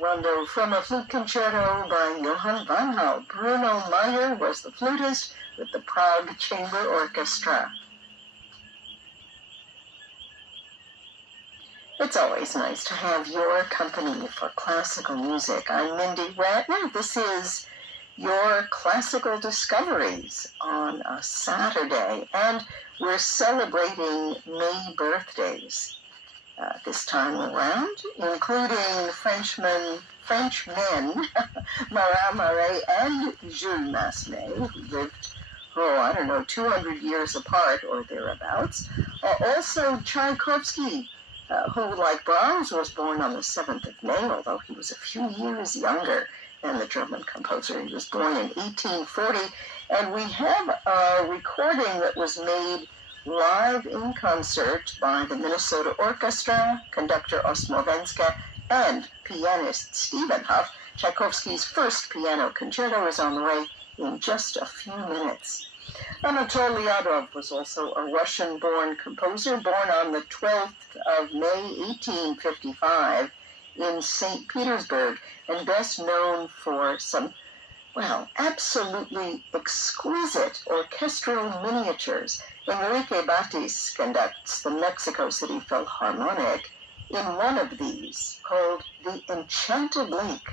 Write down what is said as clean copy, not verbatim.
Rondo from a flute concerto by Johann van Hal. Bruno Meyer was the flutist with the Prague Chamber Orchestra. It's always nice to have your company for classical music. I'm Mindy Ratner. This is your Classical Discoveries on a Saturday, and we're celebrating May birthdays this time around, including Frenchmen Marat Marais and Jules Massenet, who lived, 200 years apart or thereabouts. Also Tchaikovsky, who, like Brahms, was born on the 7th of May, although he was a few years younger than the German composer. He was born in 1840, and we have a recording that was made live in concert by the Minnesota Orchestra, conductor Osmovenska, and pianist Stephen Huff. Tchaikovsky's first piano concerto is on the way in just a few minutes. Anatol Lyadov was also a Russian-born composer, born on the 12th of May, 1855, in St. Petersburg, and best known for some, absolutely exquisite orchestral miniatures. Enrique Batis conducts the Mexico City Philharmonic in one of these, called The Enchanted Lake.